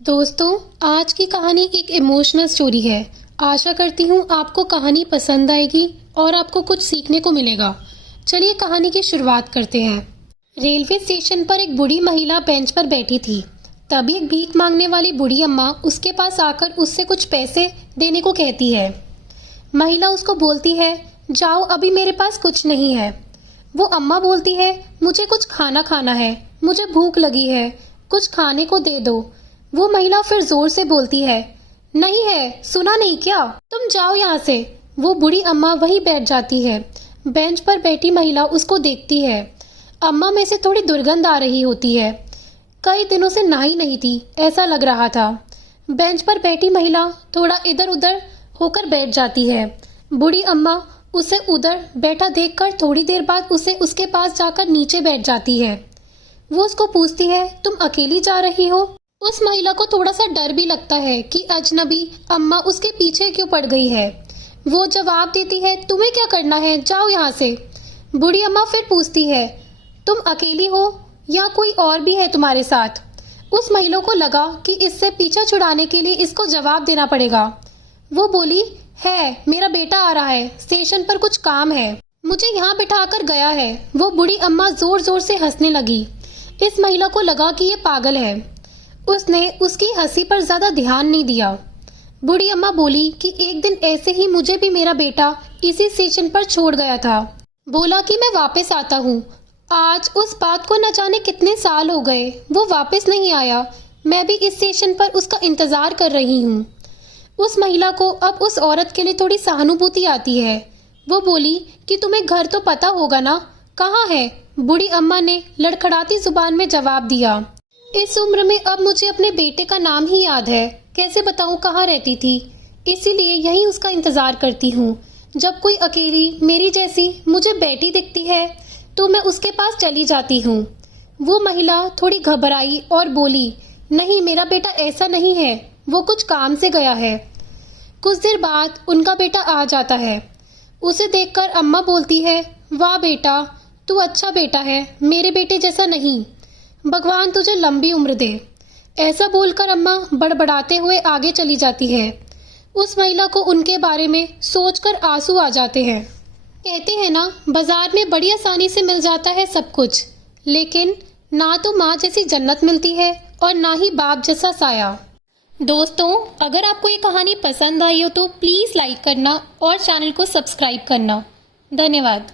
दोस्तों, आज की कहानी एक इमोशनल स्टोरी है। आशा करती हूँ आपको कहानी पसंद आएगी और आपको कुछ सीखने को मिलेगा। चलिए कहानी की शुरुआत करते हैं। रेलवे स्टेशन पर एक बूढ़ी महिला बेंच पर बैठी थी। तभी एक भीख मांगने वाली बूढ़ी अम्मा उसके पास आकर उससे कुछ पैसे देने को कहती है। महिला उसको बोलती है, जाओ, अभी मेरे पास कुछ नहीं है। वो अम्मा बोलती है, मुझे कुछ खाना खाना है, मुझे भूख लगी है, कुछ खाने को दे दो। वो महिला फिर जोर से बोलती है, नहीं है, सुना नहीं क्या, तुम जाओ यहाँ से। वो बूढ़ी अम्मा वहीं बैठ जाती है। बेंच पर बैठी महिला उसको देखती है। अम्मा में से थोड़ी दुर्गंध आ रही होती है। कई दिनों से नहाई नहीं थी, ऐसा लग रहा था। बेंच पर बैठी महिला थोड़ा इधर उधर होकर बैठ जाती है। बूढ़ी अम्मा उसे उधर बैठा देखकर थोड़ी देर बाद उसे उसके पास जाकर नीचे बैठ जाती है। वो उसको पूछती है, तुम अकेली जा रही हो? उस महिला को थोड़ा सा डर भी लगता है कि अजनबी अम्मा उसके पीछे क्यों पड़ गई है। वो जवाब देती है, तुम्हें क्या करना है, जाओ यहाँ से। बूढ़ी अम्मा फिर पूछती है, तुम अकेली हो या कोई और भी है तुम्हारे साथ? उस महिला को लगा कि इससे पीछा छुड़ाने के लिए इसको जवाब देना पड़ेगा। वो बोली, है, मेरा बेटा आ रहा है, स्टेशन पर कुछ काम है, मुझे यहाँ बिठाकर गया है। वो बूढ़ी अम्मा जोर जोर से हंसने लगी। इस महिला को लगा कि ये पागल है। उसने उसकी हंसी पर ज्यादा ध्यान नहीं दिया। बूढ़ी अम्मा बोली कि एक दिन ऐसे ही मुझे भी मेरा बेटा इसी स्टेशन पर छोड़ गया था। बोला कि मैं वापस आता हूँ। आज उस बात को न जाने कितने साल हो गए, वो वापस नहीं आया। मैं भी इस स्टेशन पर उसका इंतजार कर रही हूँ। उस महिला को अब उस औरत के लिए थोड़ी सहानुभूति आती है। वो बोली कि तुम्हें घर तो पता होगा ना, कहाँ है? बूढ़ी अम्मा ने लड़खड़ाती जुबान में जवाब दिया, इस उम्र में अब मुझे अपने बेटे का नाम ही याद है, कैसे बताऊं कहाँ रहती थी, इसीलिए यहीं उसका इंतजार करती हूँ। जब कोई अकेली मेरी जैसी मुझे बेटी दिखती है तो मैं उसके पास चली जाती हूँ। वो महिला थोड़ी घबराई और बोली, नहीं, मेरा बेटा ऐसा नहीं है, वो कुछ काम से गया है। कुछ देर बाद उनका बेटा आ जाता है। उसे देखकर अम्मा बोलती है, वाह बेटा, तू अच्छा बेटा है, मेरे बेटे जैसा नहीं, भगवान तुझे लंबी उम्र दे। ऐसा बोलकर अम्मा बड़बड़ाते हुए आगे चली जाती है। उस महिला को उनके बारे में सोचकर आंसू आ जाते हैं। कहते हैं ना, बाजार में बड़ी आसानी से मिल जाता है सब कुछ, लेकिन ना तो माँ जैसी जन्नत मिलती है और ना ही बाप जैसा साया। दोस्तों, अगर आपको ये कहानी पसंद आई हो तो प्लीज़ लाइक करना और चैनल को सब्सक्राइब करना। धन्यवाद।